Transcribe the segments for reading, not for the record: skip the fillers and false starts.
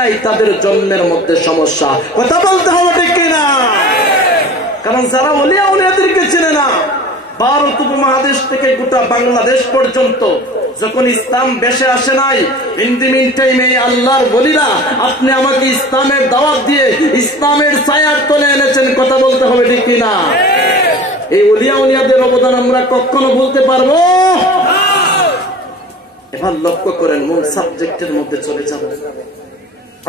বিদায় তাদের জন্মের মধ্যে সমস্যা। কথা বলতে হবে ঠিক কিনা? কারণ যারা ওলিয়া উলিয়াদেরকে চেনে না, ভারত উপমহাদেশ থেকে গোটা বাংলাদেশ পর্যন্ত যখন ইসলাম বেশে আসে নাই, ইন দি মিন টাইমে আল্লাহর বলিরা আপনি আমাকে ইসলামের দাওয়াত দিয়ে ইসলামের ছায়ার তলে এনেছেন। কথা বলতে হবে ঠিক কিনা? এই ওলিয়া উলিয়াদের অবদান আমরা কখনো বলতে পারবো? এবার লক্ষ্য করেন, মূল সাবজেক্টের মধ্যে চলে যাব।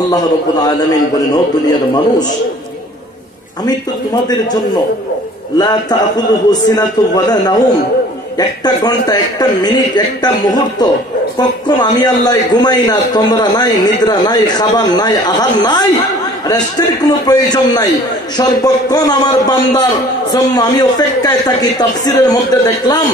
আল্লাহ রাব্বুল আলামিন বলেন, ও দুনিয়ার মানুষ, আমি তো তোমাদের জন্য লা তাকুলুহু সিনাতু ওয়ালা নাউম, একটা ঘন্টা, একটা মিনিট, একটা মুহূর্ত কখন আমি আল্লাহ ঘুমাই না, তোমরা নাই, নিদ্রা নাই, খাবার নাই, আহার নাই, রেস্টের কোনো প্রয়োজন নাই। সর্বক্ষণ আমার বান্দার জন্য আমি অপেক্ষায় থাকি। তাফসিরের মধ্যে দেখলাম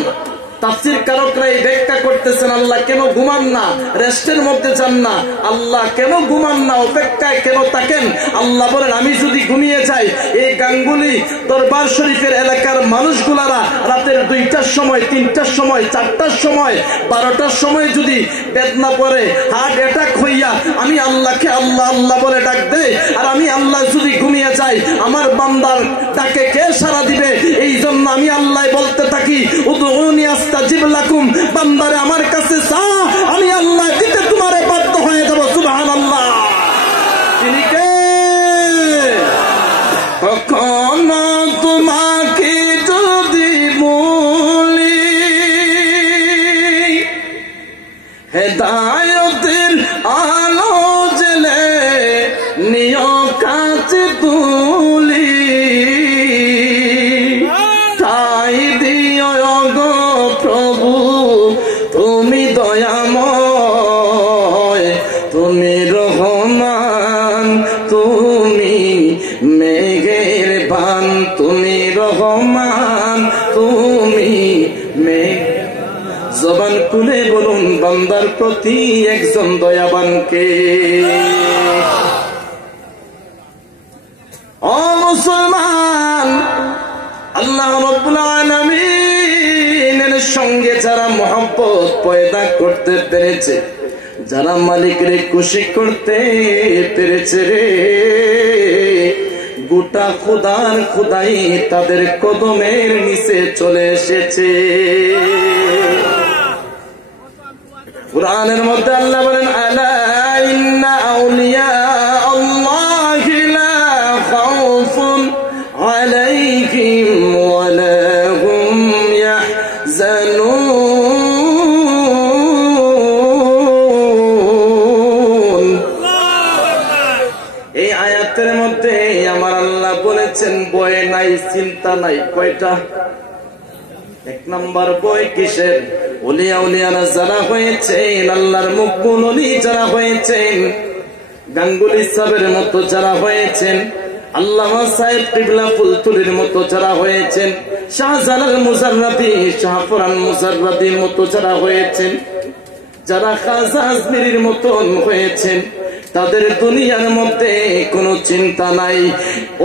তাফসির কারকরা এই ব্যাখ্যা করতেছেন, আল্লাহ কেন ঘুমান না, রেস্টের মধ্যে যান না, আল্লাহ কেন ঘুমান না, অপেক্ষায় কেন থাকেন? আল্লাহ বলেন, আমি যদি ঘুমিয়ে যাই, এই গাঙ্গুলি দরবার শরীফের এলাকার মানুষগুলারা রাতের 2টার সময়, 3টার সময়, 4টার সময়, 12টার সময় যদি বেদনা পড়ে, হার্ট অ্যাটাক হইয়া আমি আল্লাহকে আল্লাহ আল্লাহ বলে ডাক দেয়, আর আমি আল্লাহ যদি ঘুমিয়ে যাই, আমার বান্দার ডাকে কে সাড়া দিবে? এই জন্য আমি আল্লাহ বলতে থাকি, উদউনি আস্তাজিব লাকুম, বান্দারে আমার কাছে চাও, আমি আল্লাহ দিতে তোমারে বাধ্য হয়ে যাব। সুবহানাল্লাহ। তিনি কে? কখনো তোমাকে যদি বলি হেদায়েতের আলো জ্বেলে নিয় কাছে তুলি, তাই দিও গো প্রভু তুমি দয়াময়, তুমি রহমান, তুমি মেঘের বান, তুমি রহমান, তুমি মেঘ। জবান খুলে বলুন, বান্দার প্রতি একজন দয়াবানকে। ও মুসলমান, আল্লাহ রাব্বুল আলামিনের সঙ্গে যারা মহব্বত পয়দা করতে পেরেছে, যারা মালিকের খুশি করতে পেরেছে রে, গোটা খুদার খুদাই তাদের কদমের নিচে চলে এসেছে। কুরআনের মধ্যে আল্লাহ বলেন, আলা ইন্না আউলিয়া আল্লাহি লা খাউফুন আলাইহিম ওয়া লা হুম ইয়াহজানুন। এই আয়াতের মধ্যে আমার আল্লাহ বলেছেন, ভয় নাই, চিন্তা নাই। কয়টা? 1 নম্বর বই কিসের? ওলিয়া উলিয়ারা যারা হয়েছেন, আল্লাহর মকবুল ওলি যারা হয়েছেন, গাঙ্গুলি সাহেবের মতো যারা হয়েছেন, আল্লামা সাহেব কিবলা ফুলতুলির মতো যারা হয়েছেন, শাহজালাল মুজাররাদি, শাহপুরান মুজাররাদির মতো যারা হয়েছেন, যারা খাজা আজমিরির মতন হয়েছেন, তাদের দুনিয়ার মধ্যে কোনো চিন্তা নাই।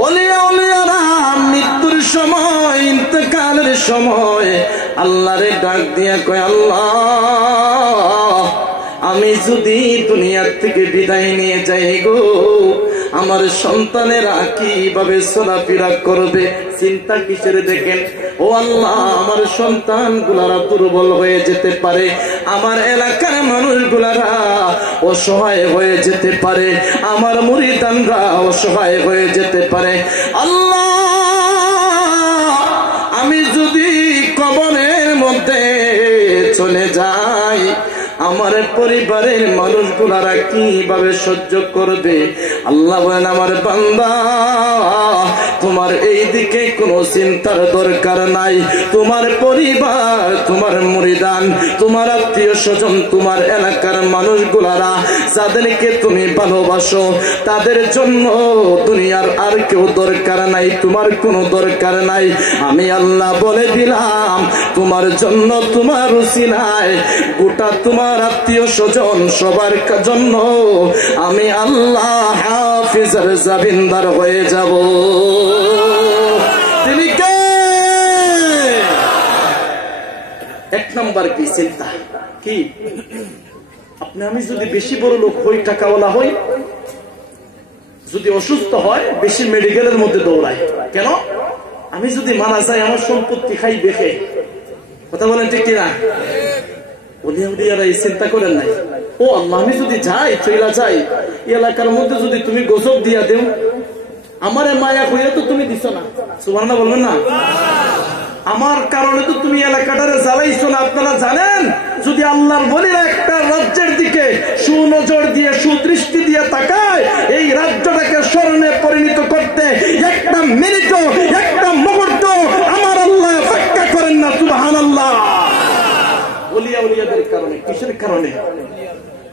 ওলিয়া উলিয়ারা মৃত্যুর সময়, ইন্তেকালের সময় আল্লাহরে ডাক দিয়া কয়, আল্লাহ আমি যদি দুনিয়ার থেকে বিদায় নিয়ে যাই গো, আমার সন্তানেরা কিভাবে চলাফেরা করবে? চিন্তা কিসের দেখেন? ও আল্লাহ, আমার সন্তান গুলারা দুর্বল হয়ে যেতে পারে, আমার এলাকার মানুষগুলারা অসহায় হয়ে যেতে পারে, আমার মুরিদানরা অসহায় হয়ে যেতে পারে। আল্লাহ, আমি যদি কবরের মধ্যে চলে যাই, আমার পরিবারের মানুষগুলারা কিভাবে সহ্য করবে? আল্লাহ বলেন, আমার বান্দা, তোমার এই দিকে কোনো চিন্তার দরকার নাই। তোমার পরিবার, তোমার মুরিদান, তোমার আত্মীয় স্বজন, তোমার এলাকার মানুষগুলারা যাদেরকে তুমি ভালোবাসো, তাদের জন্য দুনিয়ার আর কেউ দরকার নাই, তোমার কোনো দরকার নাই। আমি আল্লাহ বলে দিলাম, তোমার জন্য, তোমার উসিলায় গোটা তোমার আত্মীয় স্বজন সবার জন্য আমি আল্লাহ হাফিজের জামিনদার হয়ে যাব। তিনি কে? 1 নম্বর কি চিন্তা? কি? আপনি আমি যদি বেশি বড় লোক হই, টাকাওয়ালা হই, যদি অসুস্থ হয় বেশি মেডিকেলের মধ্যে দৌড়ায়। কেন? আমি যদি মারা যাই আমার সম্পত্তি খাই দেখে। কথা বলেন ঠিক কিনা? ওলিয়ারা এই চিন্তা করেন নাই, ও আল্লাহ আমি যদি যাই চইলা যাই এলাকার মধ্যে যদি তুমি গজব দিয়া দেও, আমারে মায়া হইয়া তো তুমি দিছ না, সুবহানাল্লাহ বলবেন না? আমার কারণে তো তুমি এলাকাটারে জ্বালাইছো না। আপনারা জানেন যদি আল্লাহর বলির একটা রাজ্যের দিকে সুনজর দিয়ে সুদৃষ্টি দিয়ে তাকায়, এই রাজ্যটাকে স্মরণে পরিণত করতে একটা মিনিট একটা মুহূর্ত আমার আল্লাহ অপেক্ষা করেন না। সুবহানাল্লাহ। ওলিয়াদের কারণে, কিসের কারণে?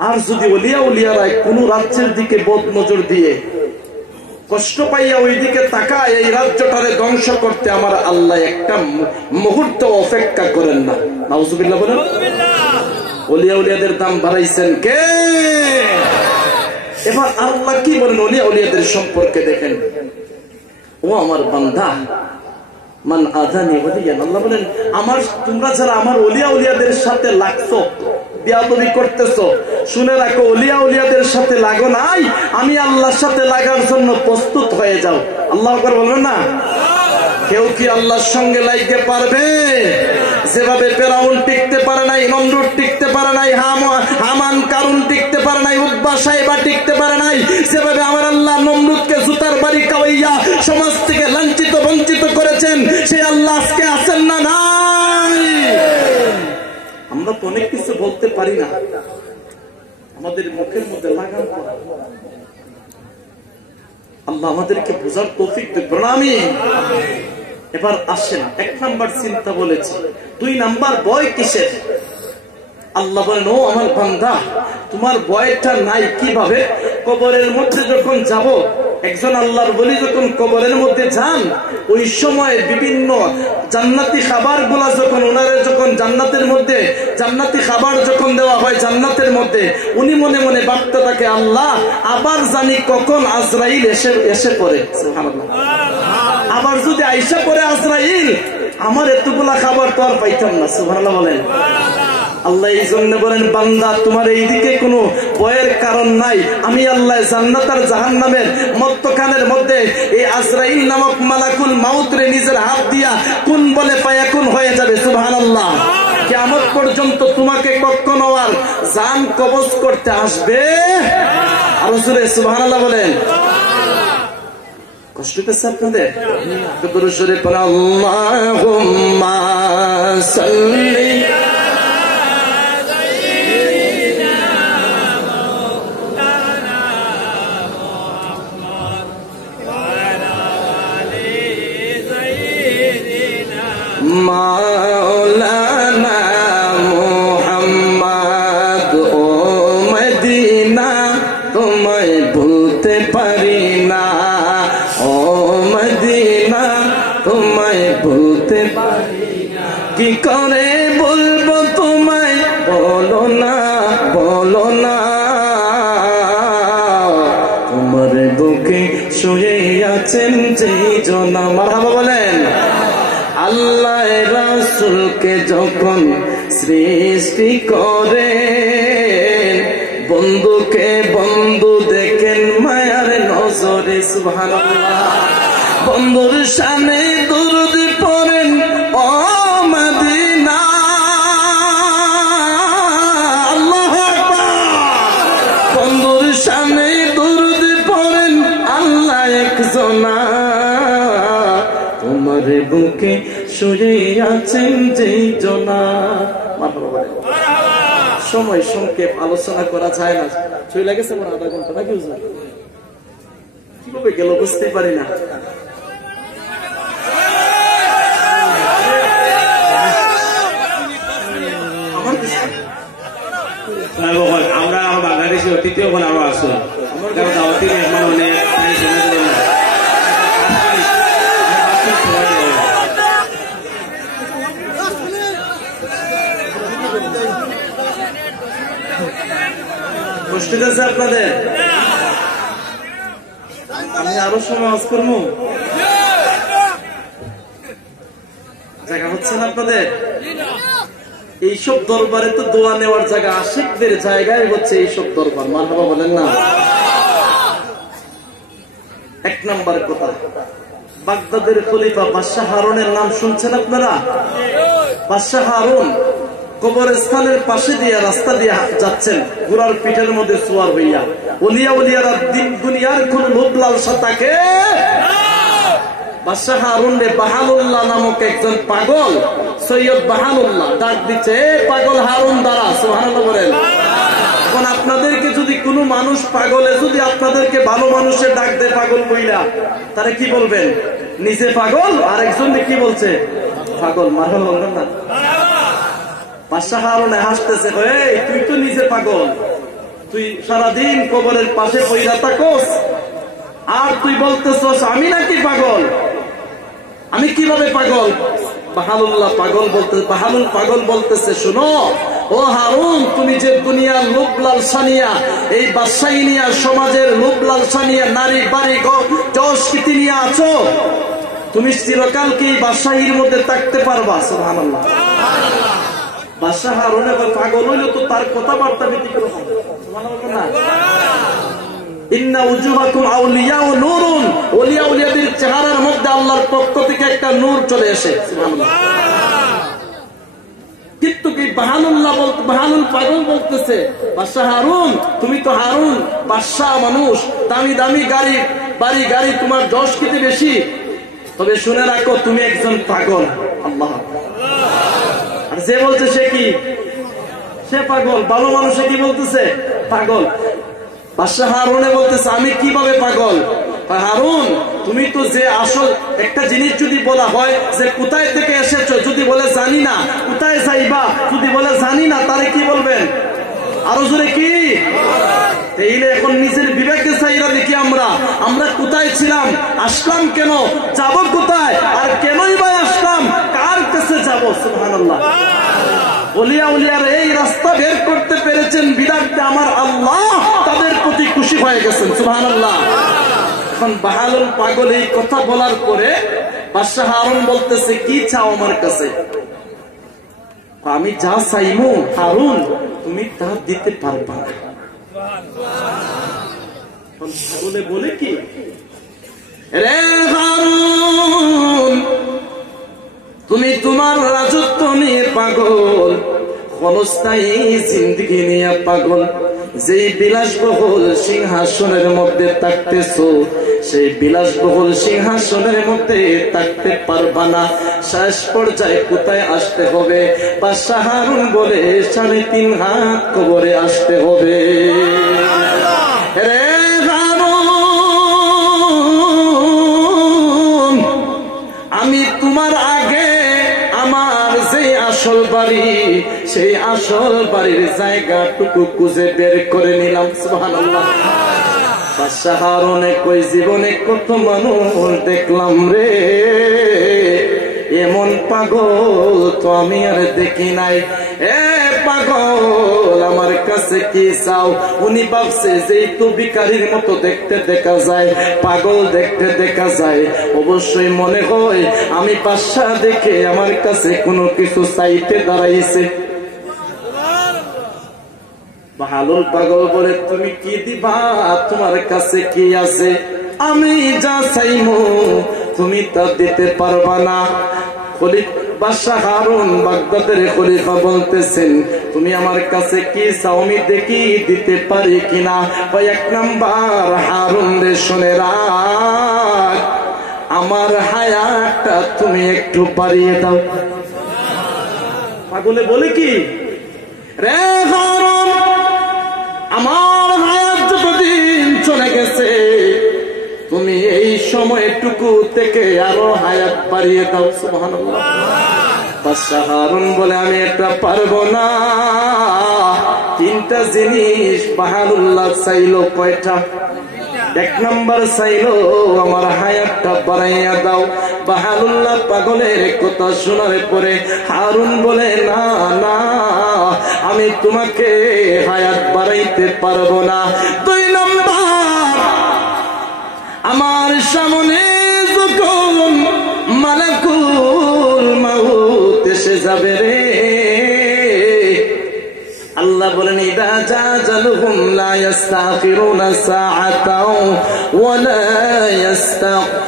আর যদি ওলিয়ারা কোন রাজ্যের দিকে বদ নজর দিয়ে কষ্ট পাইয়া ওই দিকে তাকায় এই রাজ্যটারে ধ্বংস করতে আমার আল্লাহ একটা মুহূর্ত অপেক্ষা করেন না। নাউজুবিল্লাহ বলেন। ওলিয়াদের দাম বাড়াইছেন কে? এবার আল্লাহ কি বলেন ওলিয়াদের সম্পর্কে দেখেন, ও আমার বান্দা মান আযানি ওলিয়ান, আল্লাহ বলেন আমার তোমরা যারা আমার ওলিয়াদের সাথে লাগছো, বিয়াদবি করতেছো, শুনে রাখো ওলিয়াদের সাথে লাগো নাই, আমি আল্লাহর সাথে লাগার জন্য প্রস্তুত হয়ে যাও। আল্লাহু আকবার বলবেন না? কেউ কি আল্লাহর সঙ্গে লাগতে পারবে? যেভাবে ফেরাউন টিকতে পারে নাই, নমরুদ টিকতে পারে নাই, হামান কারুন টিকতে পারে নাই, উতবা সাইবা টিকতে পারে নাই, যেভাবে আমার আল্লাহ নমরুদকে জুতার বাড়ি খাওয়াইয়া সমাজ থেকে লাঞ্ছিত বঞ্চিত করেছেন, সেই আল্লাহ আজকে আছেন না নাই? আমরা তো অনেক কিছু বলতে পারি না, আমাদের মুখের মধ্যে লাগাম করা। আল্লাহ আমাদেরকে বোঝার তৌফিক দিন। প্রণামী। এবার আসেন, 1 নাম্বার চিন্তা বলেছি, 2 নাম্বার ভয় কিসের? আল্লাহ বলেন ও আমার বান্দা তোমার ভয়টা নাই কিভাবে? কবরের মধ্যে যখন যাব, একজন আল্লাহর ওলি যখন কবরের মধ্যে যান, ওই সময় বিভিন্ন জান্নাতি খাবার গুলা যখন ওনারে যখন জান্নাতের মধ্যে জান্নাতি খাবার যখন দেওয়া হয় জান্নাতের মধ্যে, উনি মনে মনে ভাবতে থাকে আল্লাহ আবার জানি কখন আজরাইল এসে পড়ে। সুবহানাল্লাহ। আবার যদি আইসা পড়ে আজরাইল, আমার এতগুলা খাবার তো আর পাইতাম না। সুবহানাল্লাহ বলেন। আল্লাহ এই জন্য বলেন বান্দা তোমার এইদিকে কোনো ভয়ের কারণ নাই। আমি আল্লাহ জান্নাত আর জাহান্নামের মধ্যখানের মধ্যে এই আজরাইল নামক মালাকুল মাউত রে নিজের হাত দিয়া কোন বলে ফায়াকুন হয়ে যাবে। সুবহানাল্লাহ। কিয়ামত পর্যন্ত তোমাকে কখনো আর জান কবজ করতে আসবে আর জোরে সুবহানাল্লাহ বলেন। কষ্ট পেয়েছে আপনাদের? দুরূদ শরীফ পড়া, আল্লাহুম্মা সাল্লি মাওলানা মুহাম্মদ ও মদিনা তোমায় ভুলতে পারি না, ও মদিনা তোমায় ভুলতে পারি না, কি করে বলবো তোমায় বলো না বলো না, তোমার বুকে শুয়ে আছেন যেই জন। মারহাবা বলেন। আল্লাহ রাসূলকে যখন সৃষ্টি করে বন্ধুকে বন্ধু দেখেন মায়ার নজরে। সুবহানাল্লাহ। বন্ধুর শানে দুরূদ পড়েন ও মদিনা, আল্লাহু আকবার। বন্ধুর শানে দুরূদ পড়েন আল্লাহ একজনা, তোমার বুকে শুয়ে আছেন যেই জনা। সময় সংক্ষেপ, আলোচনা করা যায় না। চলে গেছে আমার আধা ঘন্টা নাকি কিভাবে গেল বুঝতে পারি না। আমরা বাংলাদেশি অতিথি ওখানে আমরা আসলাম কষ্ট আছে আপনাদের? আমি আরো সমাজ করবো, জায়গা হচ্ছে না আপনাদের? এইসব দরবারে তো দোয়া নেওয়ার জায়গা, আশিকদের জায়গায় হচ্ছে এইসব দরবার। মারহাবা বলেন না? নম্বর কথা, বাগদাদের খলিফা বাদশাহ হারুনের নাম শুনছেন আপনারা? বাদশাহ হারুন কবরস্থানের পাশে দিয়ে রাস্তা দিয়ে যাচ্ছেন, ঘোড়ার পিঠের মধ্যে সোয়ার হইয়া। ওলিয়া উলিয়ারা দুনিয়ার কোন লোভ লালসা থাকে। বাদশাহ হারুন বাহালুল্লাহ নামক একজন পাগল, সৈয়দ বাহালুল্লাহ ডাক দিচ্ছে, পাগল হারুন দ্বারা, সুবহানাল্লাহ বলেন। এখন আপনাদেরকে যদি কোনো মানুষ পাগলে যদি আপনাদেরকে ভালো মানুষের ডাক দেয় পাগল বইলা, তারা কি বলবেন? নিজে পাগল, আর একজন কি বলছে? পাগল। মারহাবা বলবেন না? বাদশাহ হারুন হাসতেছে, তুই তো নিজে পাগল, তুই সারাদিন কবরের পাশে পইরা থাকস, আর তুই বলতেছস আমি নাকি পাগল? আমি কিভাবে পাগল? বাহালুল্লাহ বাহালুল পাগল বলতেছে, শুনো ও হারুন, তুমি যে দুনিয়ার লোভ লালসা নিয়া, এই বাদশাহী নিয়া, সমাজের লোভ লালসা নিয়া, নারী বাড়ি সংস্কৃতি নিয়ে আছো, তুমি চিরকাল কি বাদশাহীর মধ্যে থাকতে পারবা? সুবহানাল্লাহ। বাদশাহ হারুন এবার পাগল হইল তো তার কথাবার্তা ব্যতিক্রম হবে। সুবহানাল্লাহ না? ইন্না উজুহাকুম আউলিয়া ও নূরুন, ওলিয়া উলিয়াদের চেহারার মধ্যে আল্লাহর পক্ষ থেকে একটা নূর চলে আসে। সুবহানাল্লাহ। কিন্তু কি বাহালুল পাগল বলতেছে, বাদশাহ হারুন, তুমি তো হারুন বাদশাহ মানুষ, দামি দামি গাড়ি, তোমার সংস্কৃতি বেশি, তবে শুনে রাখো তুমি একজন পাগল। আল্লাহ। আর যে বলছে সে কি? সে পাগল। ভালো মানুষে কি বলতেছে? পাগল। বাদশাহ হারুনে বলতেছে, আমি কিভাবে পাগল? হারুন, তুমি তো যে আসল একটা জিনিস যদি বলা হয় যে কোথায় থেকে এসেছো, যদি বলে জানি না, কোথায় যাইবা যদি বলে জানি না, তাহলে কি বলবেন? আরো জোরে কি? এইলে এখন নিজের বিবেকে চাইরা দেখি আমরা কোথায় ছিলাম, আসলাম কেন, যাব কোথায়, আর কেনই বা আসলাম, কার কাছে যাব? সুবহানাল্লাহ। ওলিয়া উলিয়ার এই রাস্তা বের করতে পেরেছেন বিধাতে আমার আল্লাহ তাদের প্রতি খুশি হয়ে গেছেন। সুবহানাল্লাহ। এখন বাহালুল পাগল এই কথা বলার পরে বাদশাহ হারুন বলতেছে, কি চাও আমার কাছে? আমি যা চাইমু হারুন তুমি তা দিতে পারবা না। বলে বলে কি, রে হারুন, তুমি তোমার রাজত্ব নিয়ে পাগল, ক্ষণস্থায়ী জিন্দেগি নিয়ে পাগল, যেই বিলাসবহুল সিংহাসনের মধ্যে থাকতেছো, সেই বিলাসবহুল সিংহাসনের মধ্যে থাকতে পারবা না। শেষ পর্যায়ে কোথায় আসতে হবে? বাদশাহ হারুন বলে 3.5 হাত কবরে আসতে হবে। রে হারুন, আমি তোমার আগে আমার যে আসল বাড়ি, সেই আসল বাড়ির জায়গাটুকু খুঁজে বের করে নিলাম। সুবহানাল্লাহ। বাদশাহ হারুনে কই, জীবনে কত মানুষ দেখলাম রে, এমন পাগল তো আমি আর দেখি নাই। এ পাগল, আমার কাছে কি চাও? উনি ভাবছে যে তো ভিখারির মতো দেখতে দেখা যায়, পাগল দেখতে দেখা যায়, অবশ্যই মনে হয় আমি বাদশাহ দেখে আমার কাছে কোনো কিছু চাইতে দাঁড়াইছে। বাহালুল পাগল বলে, তুমি কি দিবা? তোমার কাছে কি আছে? আমি যা চাইমু তুমি তা দিতে পারবা না। বাদশাহ হারুন বাগদাদের খলিফা বলতেছেন, তুমি আমার কাছে কি চাও আমি দেখি দিতে পারি কিনা। 1 নাম্বার, হারুন রে শুনে রাখ, আমার হায়াতটা তুমি একটু বাড়িয়ে দাও। পাগলে বলে কি, রে হারুন, আমার হায়াত যতদিন চলে গেছে, তুমি এই সময়টুকু থেকে আরো হায়াত বাড়িয়ে দাও। সুবহানাল্লাহ। বাদশাহ হারুন বলে, আমি এটা পারবো না। 3টা জিনিস বাহালুল্লাহ চাইলো। কয়টা? 1 নাম্বার চাইলো আমার হায়াতটা বাড়াইয়া দাও। বাহালুল্লাহ পাগলের কথা শোনার পরে হারুন বলে, না না, আমি তোমাকে হায়াত বাড়াইতে পারবো না। 2 নাম্বার, আমার সামনে যখন মালাকুল মাউত এসে যাবে রে, আল্লাহ বলেন, ইদা জাজালুহুম লা ইস্তাখিরুনা সাআতাও ولا يستقدمون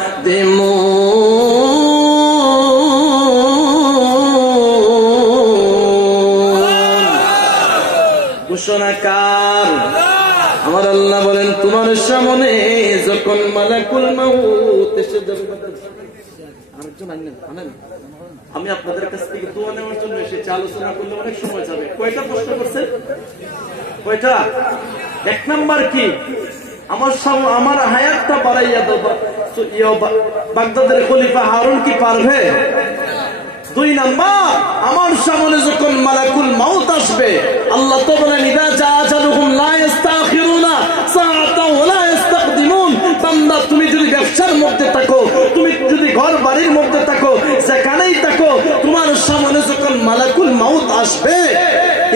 ঘোষণাকার আমার আল্লাহ বলেন তোমার সামনে যখন মালাকুল মাউত এসে যাবে। আরেকজন আনেন, আমি আপনাদের কাছ থেকে দোয়া নেওয়ার জন্য এসেছি, আলোচনা করলে অনেক সময় যাবে। কয়টা প্রশ্ন করছেন? কয়টা? এক নাম্বার কি আমার হায়াতটা বাড়াইয়া দাও, বাগদাদের খলিফা হারুন কি পারবে? দুই নাম্বার আমার সামনে যখন মালাকুল মাউত আসবে, আল্লাহ তো বলেন ইদা জা আজালুহুম লা ইস্তাখিরুনা সাআতাও ওয়া লা ইস্তাকদিমুন। বান্দা তুমি যদি ব্যবসার মধ্যে থাকো, তুমি যদি ঘর বাড়ির মধ্যে থাকো, যেখানেই থাকো, তোমার সামনে যখন মালাকুল মাউত আসবে,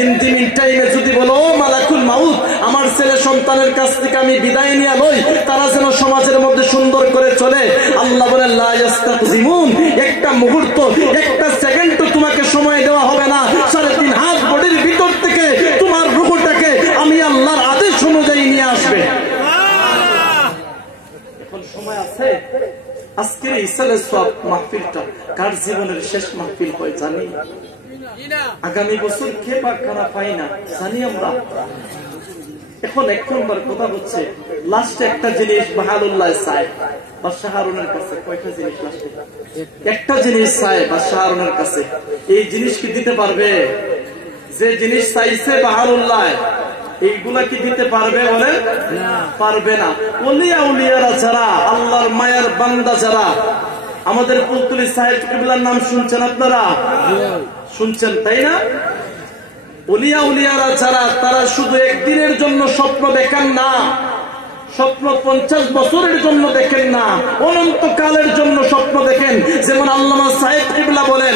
ইনটিমিন টাইমে যদি বলো মালাকুল মাউত আমার ছেলে সন্তানের কাছ থেকে আমি বিদায় নিয়ে লই, তারা যেন সমাজের মধ্যে সুন্দর করে চলে, আল্লাহ বলেন লা ইস্তাকদিমুন। একটা মুহূর্ত, একটা সেকেন্ড তো তোমাকে সময় দেওয়া হবে না। 3.5 হাত বডির ভিতর থেকে তোমার রূহটাকে আমি আল্লাহর আদেশ অনুযায়ী নিয়ে আসবে। এখন সময় আছে। আজকের ইসালে সওয়াব মাহফিলটা কার জীবনের শেষ মাহফিল হয় জানি? আগামী বছর কে বা কারা পাই না জানি আমরা। এখন এক নম্বর কথা হচ্ছে, লাস্টে একটা জিনিস বাহালুল্লাহ চায় বাদশাহ হারুনের কাছে। কয়টা জিনিস লাস্টে? একটা জিনিস চায় বাদশাহ হারুনের কাছে। এই জিনিস কি দিতে পারবে? যে জিনিস চাইছে বাহালুল্লাহ, এইগুলা কি দিতে পারবে? বলে পারবে না। ওলিয়া উলিয়ারা যারা, আল্লাহর মায়ের বান্দা যারা, আমাদের কুলতুলি সাহেব কিবলার নাম শুনছেন আপনারা? শুনছেন তাই না? ওলিয়া উলিয়ারা যারা, তারা শুধু একদিনের জন্য স্বপ্ন দেখেন না, স্বপ্ন 50 বছরের জন্য দেখেন না, অনন্তকালের জন্য স্বপ্ন দেখেন। যেমন আল্লামা সাহেব কিবলা বলেন,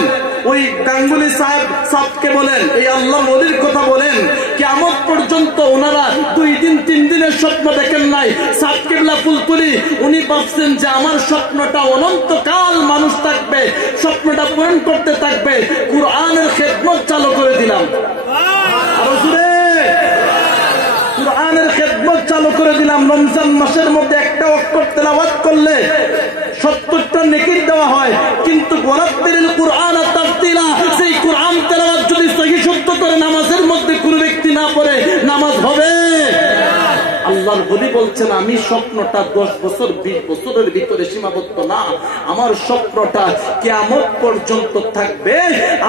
ওই গাঙ্গুলি সাহেবকে বলেন, এই আল্লাহ নদীর কথা বলেন, কিয়ামত পর্যন্ত ওনারা 2 দিন 3 দিনের স্বপ্ন দেখেন নাই। সাহেব কিবলা ফুলতুলি উনি ভাবছেন যে আমার স্বপ্নটা অনন্তকাল মানুষ থাকবে, স্বপ্নটা পূরণ করতে থাকবে। কুরআনের খেদমত চালু করে দিলাম, আরো জোরে কুরআনের খেদমত চালু করে দিলাম। রমজান মাসের মধ্যে একটা অক্ষর তেলাওয়াত করলে 70টা নেকি দেওয়া হয়, কিন্তু ওয়ারাত্তিলিল কুরআন তারতিলা, সেই কুরআন তেলাওয়াত যদি সহিহ শুদ্ধ করে নামাজের মধ্যে কোন ব্যক্তি না পড়ে, নামাজ হবে? আল্লাহর বলি বলছেন আমি স্বপ্নটা 10 বছর 20 বছরের ভিতরে সীমাবদ্ধ না, আমার স্বপ্নটা কিয়ামত পর্যন্ত থাকবে।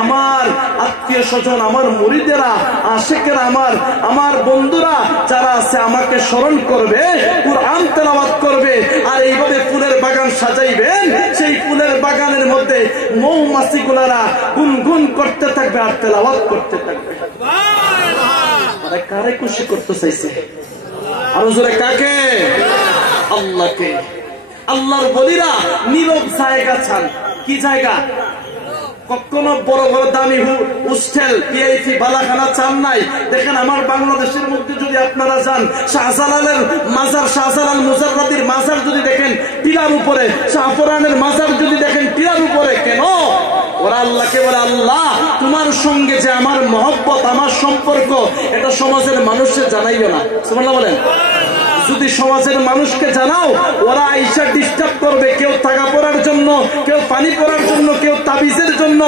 আমার আত্মীয় স্বজন, আমার মুরিদেরা, আশিকেরা, আমার বন্ধুরা যারা আছে আমাকে স্মরণ করবে, কুরআন তেলাওয়াত করবে, আর এইভাবে ফুলের বাগান সাজাইবেন। সেই ফুলের বাগানের মধ্যে মৌমাছিগুলারা গুনগুন করতে থাকবে আর তেলাওয়াত করতে থাকবে। আরে কারে খুশি করতে চাইছে? আরো জোরে কাকে? আল্লাহকে। আল্লাহর বলিরা নীরব জায়গা চান। কি জায়গা? কখনো বড় বড় দামি হোস্টেল, পিআইসি, বালাখানা চান নাই। দেখেন আমার বাংলাদেশের মধ্যে যদি আপনারা যান, শাহজালালের মাজার, শাহজালাল মুজাররাদির মাজার যদি দেখেন টিলার উপরে, শাহপুরানের মাজার যদি দেখেন টিলার উপরে, কেন? ওরা আল্লাহকে বলে আল্লাহ তোমার সঙ্গে যে আমার মহব্বত, আমার সম্পর্ক, এটা সমাজের মানুষকে জানাইও না। সুবহানাল্লাহ বলেন। যদি সমাজের মানুষকে জানাও, ওরা আইসা ডিস্টার্ব করবে। কেউ টাকা পড়ার জন্য, কেউ পানি পড়ার জন্য, কেউ তাবিজের জন্য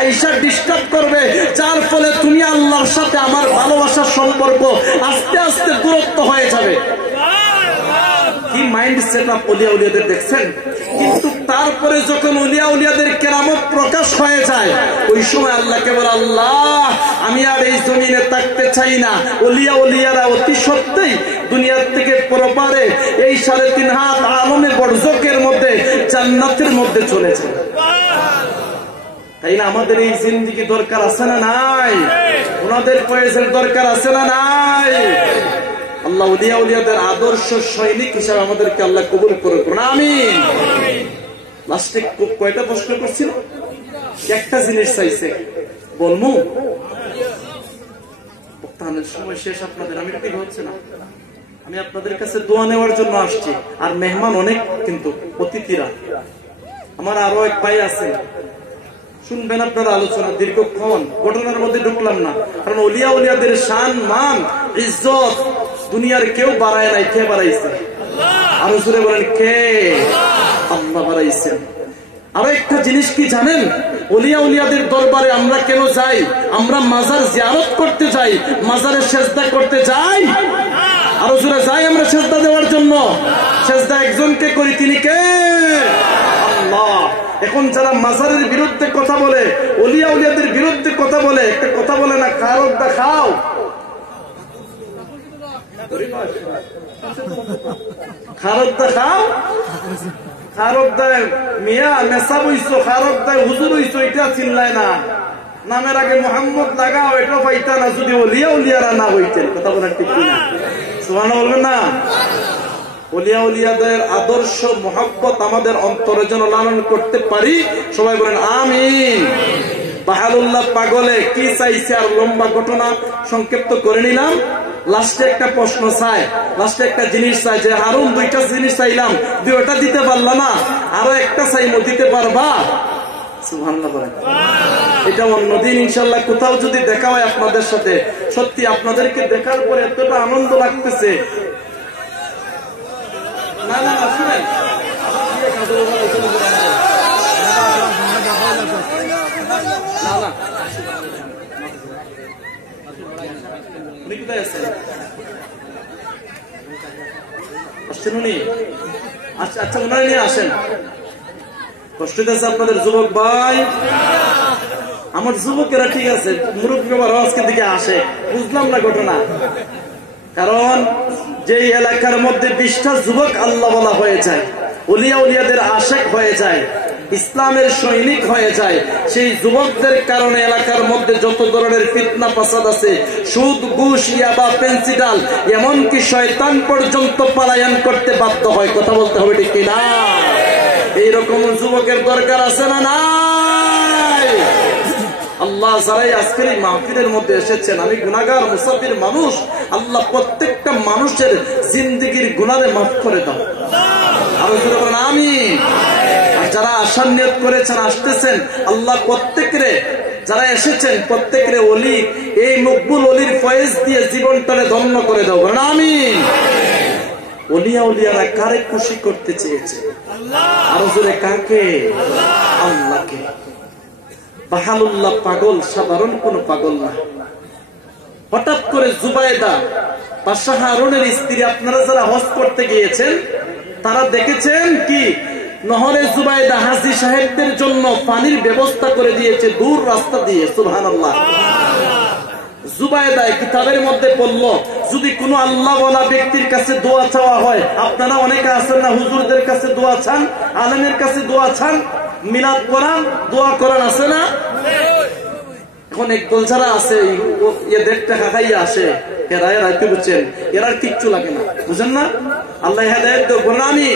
আইসা ডিস্টার্ব করবে, যার ফলে তুমি আল্লাহর সাথে আমার ভালোবাসার সম্পর্ক আস্তে আস্তে দূরত্ব হয়ে যাবে। কি মাইন্ড সেট আপ ওলিয়া উলিয়াদের দেখছেন? কিন্তু তারপরে যখন ওলিয়া উলিয়াদের কেরামত প্রকাশ হয়ে যায়, ওই সময় আল্লাহকে বলে আল্লাহ আমি আর এই জমিনে থাকতে চাই না। ওলিয়া উলিয়ারা অতি সত্যিই দুনিয়ার থেকে পরপারে এই 3.5 হাত আলমে বরজকের মধ্যে জান্নাতের মধ্যে চলে যায়। তাই না? আমাদের এই জিন্দেগি দরকার আছে না নাই? ওনাদের পয়সার দরকার আছে না নাই? আল্লাহ ওলিয়া উলিয়াদের আদর্শ সৈনিক হিসাবে আমাদেরকে আল্লাহ কবুল করুন, আমিন। লাস্টে কয়টা প্রশ্ন করছিল? একটা জিনিস চাইছে, বলবো বক্তানের সময় শেষ। আপনাদের আমি ঠিক হচ্ছে না, আমি আপনাদের কাছে দোয়া নেওয়ার জন্য আসছি। আর মেহমান অনেক, কিন্তু অতিথিরা আমার আরো এক ভাই আছেন, শুনবেন আপনারা আলোচনা দীর্ঘক্ষণ। ঘটনার মধ্যে ঢুকলাম না, কারণ ওলিয়া উলিয়াদের শান, মান, ইজ্জত দুনিয়ার কেউ বাড়ায় নাই। কে বাড়াইছে? আরো জোরে বলেন কে? আল্লাহ বাড়াইছেন। আরো একটা জিনিস কি জানেন, ওলিয়া উলিয়াদের দরবারে আমরা কেন যাই? আমরা মাজার জিয়ারত করতে যাই, মাজারে সেজদা করতে যাই। আরো জোরে যাই আমরা সেজদা দেওয়ার জন্য। সেজদা একজনকে করি, তিনি কে? আল্লাহ। এখন যারা মাজারের বিরুদ্ধে কথা বলে, ওলিয়া উলিয়াদের বিরুদ্ধে কথা বলে, একটা কথা বলে না, খারক দা খাও, খারক দা খাও, খারক দেয় মিয়া নেশা বইছো, খারক দেয় হুজুর হইছো, এটা চিল্লায় না। নামের আগে মোহাম্মদ লাগাও, এটাও পাইতা না যদি ওলিয়া উলিয়ারা না হইতেন। কথা বলেন ঠিক কিনা? সুবহানাল্লাহ বলবেন না? ওলিয়া উলিয়াদের আদর্শ মোহাব্বত আমাদের অন্তরে যেন লালন করতে পারি। সবাই বলেন আমিন। বাহালুল্লাহ পাগলে কি চাইছে, আর লম্বা ঘটনা সংক্ষিপ্ত করে নিলাম। লাস্টে একটা প্রশ্ন চাই, লাস্টে একটা জিনিস চাই, যে হারুন দুইটা জিনিস চাইলাম, দুইটা দিতে পারলা না, আরো একটা চাইমো, দিতে পারবা? সুবহানাল্লাহ বলেন। এটা অন্যদিন ইনশাআল্লাহ কোথাও যদি দেখা হয় আপনাদের সাথে, সত্যি আপনাদেরকে দেখার পরে এতটা আনন্দ লাগতেছে। না না না শুনেন, না না উনি কোথায় আছেন? আসছেন উনি? আচ্ছা আচ্ছা, ওনারা নিয়ে আসেন। কষ্ট হইতেছে আপনাদের যুবক ভাই? আমার যুবকেরা ঠিক আছে, মুরব্বী বাবা আজকের দিকে আসে, বুঝলাম না ঘটনা। কারণ যে এলাকার মধ্যে 20টা যুবক আল্লাহ বলা হয়ে যায়, ওলিয়া উলিয়াদের আশেক হয়ে যায়, ইসলামের সৈনিক হয়ে যায়, সেই যুবকদের কারণে এলাকার মধ্যে যত ধরনের ফিতনা ফাসাদ আছে, সুদ ঘুষ ইয়াবা পেন্সিডাল, এমনকি শয়তান পর্যন্ত পলায়ন করতে বাধ্য হয়। কথা বলতে হবে ঠিক কিনা? এইরকম যুবকের দরকার আছে না নাই? আল্লাহ যারাই আজকের এই মাহফিলের মধ্যে এসেছেন, আমি গুনাহগার মুসাফির মানুষ, আল্লাহ প্রত্যেকটা মানুষের জিন্দেগির গুনাহে মাফ করে দাও। আর আমিন। আর যারা আসার নিয়ত করেছেন, আসতেছেন, আল্লাহ প্রত্যেকের, যারা এসেছেন প্রত্যেকের ওলি, এই মকবুল ওলির ফয়েজ দিয়ে জীবনটারে ধন্য করে দাও। আমিন। ওলিয়া উলিয়ারা কারে খুশি করতে চেয়েছে? আরো জোরে কাকে? আল্লাহকে। বাহালুল্লাহ পাগল সাধারণ কোন পাগল না। হঠাৎ করে জুবাইদা বাদশাহ হারুনের স্ত্রী, আপনারা যারা হজ করতে গিয়েছেন তারা দেখেছেন কি, নহরে জুবাইদা হাজী সাহেবদের জন্য পানির ব্যবস্থা করে দিয়েছে দূর রাস্তা দিয়ে। সুবহানাল্লাহ। জুবাইদা কিতাবের মধ্যে পড়ল, যদি কোনো আল্লাহ ওয়ালা ব্যক্তির কাছে দোয়া চাওয়া হয়, আপনারা অনেকে আছেন না হুজুরদের কাছে দোয়া চান, আলেমের কাছে দোয়া চান, মিলাদ করান, দোয়া করান, আছে না? এখন একদল যারা আছে এদের টাকা খাইয়া আসে, এরা কি বুঝছেন, এরা কিচ্ছু লাগে না, বুঝেন না? আল্লাহ হেদায়েত দেব না। আমি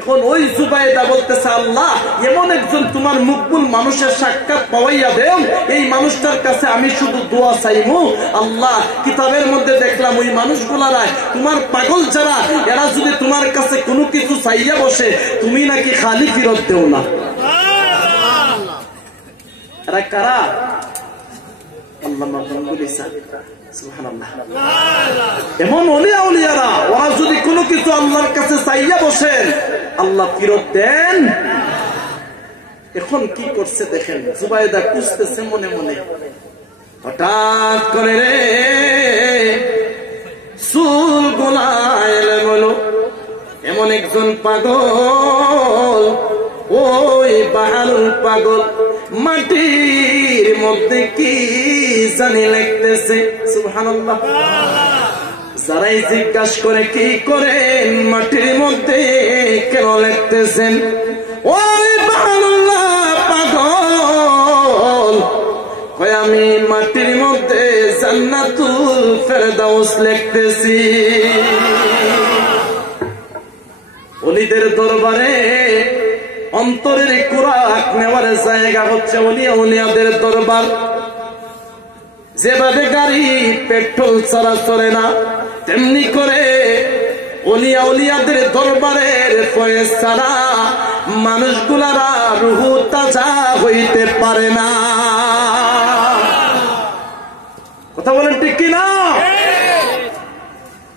এখন ওই জুবাইদা বলতেছে, আল্লাহ এমন একজন তোমার মকবুল মানুষের সাক্ষাৎ পাওয়াইয়া দেও, এই মানুষটার কাছে আমি শুধু দোয়া চাইবো। আল্লাহ কিতাবের মধ্যে দেখলাম ওই মানুষগুলারা, তোমার পাগল যারা, এরা যদি তোমার কাছে কোনো কিছু চাইয়া বসে, তুমি নাকি খালি ফিরত দেও না। এরা কারা? আল্লাহ সুবহানাল্লাহ। এমন ওলিয়া উলিয়ারা, ওরা যদি কোনো কিছু আল্লাহর কাছে চাইয়া বসেন, আল্লাহ ফিরত দেন। এখন কি করছে দেখেন, জুবাইদা খুঁজতেছে মনে মনে, হঠাৎ করে রে চুল গোলায় এলো এমন একজন পাগল, ওই বাহালুল পাগল মাটির মধ্যে কি জানি লিখতেছে। সুবহানাল্লাহ। যারাই জিজ্ঞাসা করে কি করেন, মাটির মধ্যে কেন লিখতেছেন, ওই বাহালুল্লাহ পাগল কয় আমি মাটির মধ্যে জান্নাতুল ফেরদাউস লিখতেছি। ওলিদের দরবারে অন্তরের কুরাক নেওয়ার জায়গা হচ্ছে ওলিয়া উলিয়াদের দরবার। যেভাবে গাড়ি পেট্রোল ছাড়া চলে না, তেমনি করে ওলিয়া উলিয়াদের দরবারের ফয়েজ ছাড়া মানুষগুলারা রুহু তাজা হইতে পারে না। কথা বলেন ঠিক কিনা?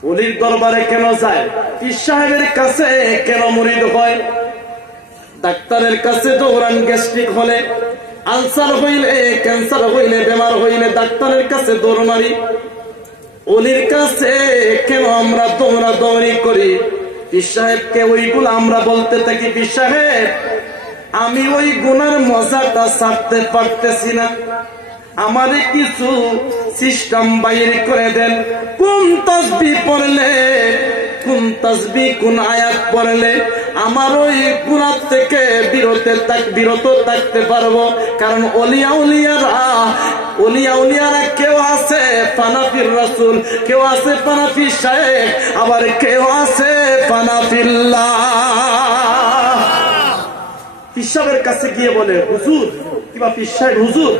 ওলির দরবারে কেন যায়? পীর সাহেবের কাছে কেন মুরিদ হয়? ডাক্তারের কাছে দৌড়ান গ্যাস্ট্রিক হলে, আলসার হইলে, ক্যান্সার হইলে, বেমার হইলে ডাক্তারের কাছে দৌড় মারি। ওলির কাছে কেন আমরা দৌড়াদৌড়ি করি? পীর সাহেবকে ওইগুলো আমরা বলতে থাকি, পীর সাহেব আমি ওই গুনার মজাটা ছাড়তে পারতেছি না, আমারে কিছু সিস্টেম বাইর করে দেন। কোন তাসবিহ পড়লে, কোন তাসবিহ, কোন আয়াত পড়লে আমার ওই গুনাহ থেকে বিরত থাকতে পারবো? কারণ ওলিয়া উলিয়ারা কেউ আছে পানাফির রাসূল, কেউ আছে পানাফির সাহেব, আবার কেউ আছে পানাফিল্লাহ। পীর সাহেবের কাছে গিয়ে বলে, হুজুর কিংবা পীর সাহেব, হুজুর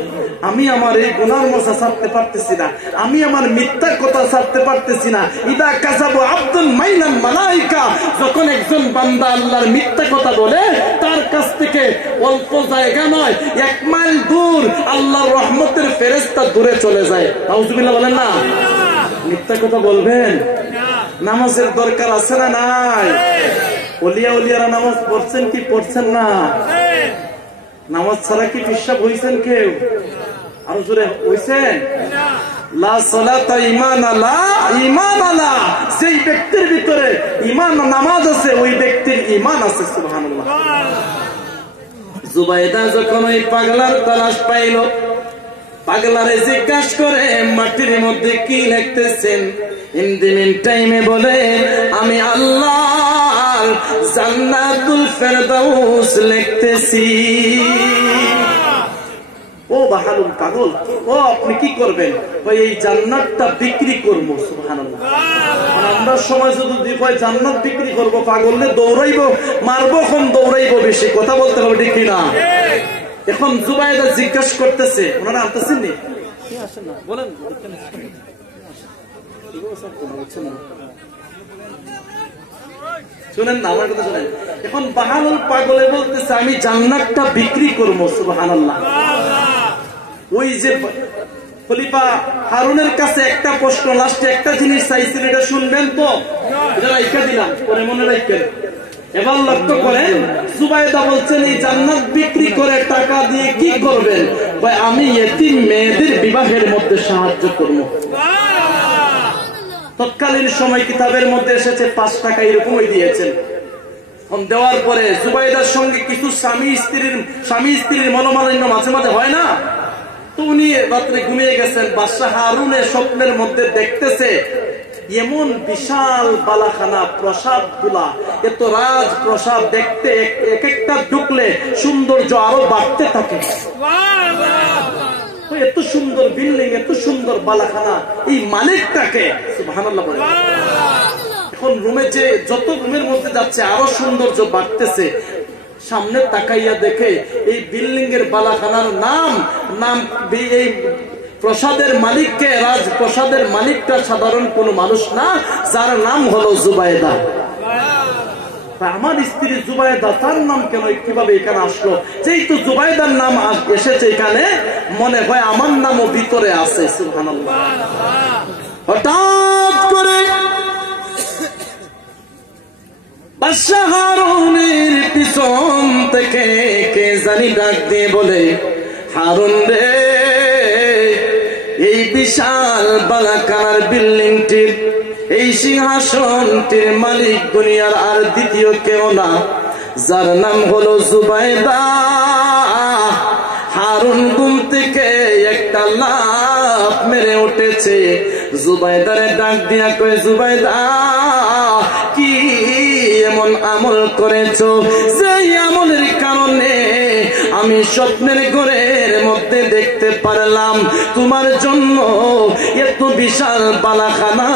আমি আমার এই গুনার মজা ছাড়তে পারতেছি না, আমি আমার মিথ্যা কথা ছাড়তে পারতেছি না। ইদা কাযাবু আব্দুল মাইনান মালাইকা, যখন একজন বান্দা আল্লাহর মিথ্যা কথা বলে তার কাছ থেকে অল্প জায়গা নয়, 1 মাইল দূর আল্লাহর রহমতের ফেরেশতা দূরে চলে যায়। নাউজুবিল্লাহ বলেন না? মিথ্যা কথা বলবেন? নামাজের দরকার আছে না নাই? উলিয়ারা নামাজ পড়ছেন কি পড়ছেন না? নামাজ ছাড়া কি বিশ্বাস হইছেন কেউ? আরো জোরে হইছেন? লা সালাতা ঈমান আলা, যেই ব্যক্তির ভিতরে ঈমান নামাজ আছে ওই ব্যক্তির ঈমান আছে। সুবহানাল্লাহ। জুবাইদা যখন ওই পাগলার তালাশ পাইল, পাগলারে জিজ্ঞাসা করে মাটির মধ্যে কি লিখতেছেন? ইন দি মিন টাইমে বলে আমি আল্লাহর জান্নাতুল ফেরদাউস লিখতেছি। ও বাহালুল পাগল, ও আপনি কি করবেন? ওই এই জান্নাতটা বিক্রি করবো। সুবহানাল্লাহ। আমরা সমাজ যদি কয় জান্নাত বিক্রি করবো, পাগললে দৌড়াইবো, মারবো, কোন দৌড়াইবো বেশি, কথা বলতে হবে ঠিক কিনা? এখন জুবাইদা জিজ্ঞাসা করতেছে, ওনারা আনতেছেন নি? বলেন শুনেন না আমার কথা, শুনেন। এখন বাহালুল পাগলে বলতেছে আমি জান্নাতটা বিক্রি করবো। সুবহানাল্লাহ। ওই যে খলিফা হারুনের কাছে একটা প্রশ্ন, লাস্টে একটা জিনিস চাইছিল, এটা শুনবেন তো? এটা রাইখা দিলাম, পরে মনে রাখবেন। এবার লক্ষ্য করেন, জুবাইদা বলছেন এই জান্নাত বিক্রি করে টাকা দিয়ে কি করবেন? ভাই আমি এতিম মেয়েদের বিবাহের মধ্যে সাহায্য করব। তৎকালীন সময় কিতাবের মধ্যে এসেছে 5 টাকা এরকমই দিয়েছেন। দেওয়ার পরে জুবাইদার সঙ্গে কিছু স্বামী স্ত্রীর মনোমালিন্য মাঝে মাঝে হয় না? তো উনি রাত্রে ঘুমিয়ে গেছেন, বাদশাহ হারুনের স্বপ্নের মধ্যে দেখতেছে এমন বিশাল বালাখানা, প্রসাদ গুলা, এত রাজ প্রসাদ দেখতে, এক একটা ঢুকলে সৌন্দর্য আরো বাড়তে থাকে। এত সুন্দর বিল্ডিং, এত সুন্দর বালাখানা, এই মালিকটাকে সুবহানাল্লাহ বলে। এখন রুমে যে যত রুমের মধ্যে যাচ্ছে আরো সৌন্দর্য বাড়তেছে। সামনে তাকাইয়া দেখে এই বিল্ডিং এর বালাখানার নাম এই প্রসাদের মালিককে, রাজপ্রসাদের মালিকটা সাধারণ কোন মানুষ না, যার নাম হলো জুবাইদা। আমার স্ত্রী জুবাইদা, তার নাম কেন কিভাবে এখানে আসলো? যেহেতু জুবাইদার নাম এসেছে এখানে, মনে হয় আমার নামও ভিতরে আছে। সুবহানাল্লাহ। হঠাৎ করে বাদশাহ হারুনের পিছন থেকে কে জানি ডাক দিয়ে বলে, হারুন রে, এই বিশাল বালাকার বিল্ডিংটির, এই সিংহাসনটির মালিক দুনিয়ার আর দ্বিতীয় কেউ না, যার নাম হলো জুবাইদা। হারুন ঘুম থেকে একটা লাফ মেরে উঠেছে, জুবাইদারে ডাক দিয়া কয়ে, জুবাইদা কি এমন আমল করেছো যে আমলের কারণে আমি স্বপ্নের ঘরের মধ্যে দেখতে পারলাম তোমার জন্য এত বিশাল বালাখানা,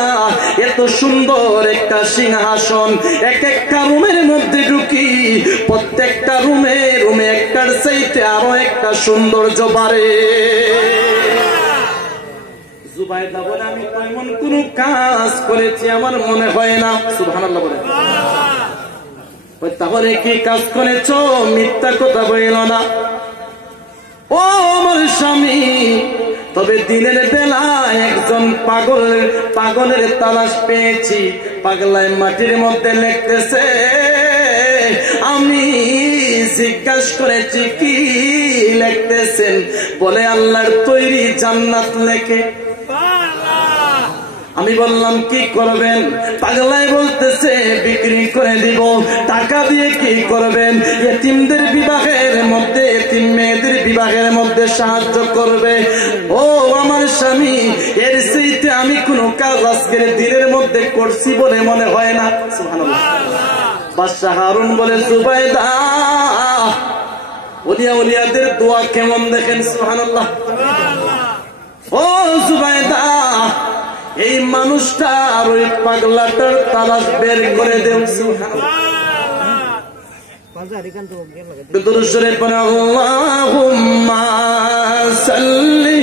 এত সুন্দর একটা সিংহাসন। এক একটা রুমের মধ্যে ঢুকি, প্রত্যেকটা রুমে একটার চাইতে আরো একটা সৌন্দর্য বাড়ে। জুবাইদা বলে, আমি তো এমন কোন কাজ করেছি আমার মনে হয় না। সুবহানাল্লাহ বলে। তাহলে কি কাজ করেছ? মিথ্যা কথা বইল না। ও আমার স্বামী, তবে দিনের বেলায় একজন পাগলের তালাশ পেয়েছি। পাগলায় মাটির মধ্যে লিখতেছে, আমি জিজ্ঞাসা করেছি কি লিখতেছেন, বলে আল্লাহর তৈরি জান্নাত লেখে। আমি বললাম কি করবেন? পাগলায় বলতেছে বিক্রি করে দিব। টাকা দিয়ে কি করবেন? এতিমদের বিবাহের মধ্যে, এতিম মেয়েদের বিবাহের মধ্যে সাহায্য করবে। ও আমার স্বামী, এর চাইতে আমি কোনো কাজ আজকের দিনের মধ্যে করছি বলে মনে হয় না। সুবহানাল্লাহ। বাদশা হারুন বলে, জুবাইদা, ওলিয়াদের দোয়া কেমন দেখেন। সুবহানাল্লাহ। ও জুবাইদা, এই মানুষটা আর ওই পাগলাটার তালাশ বের করে দেন। আল্লাহুম্মা সাল্লি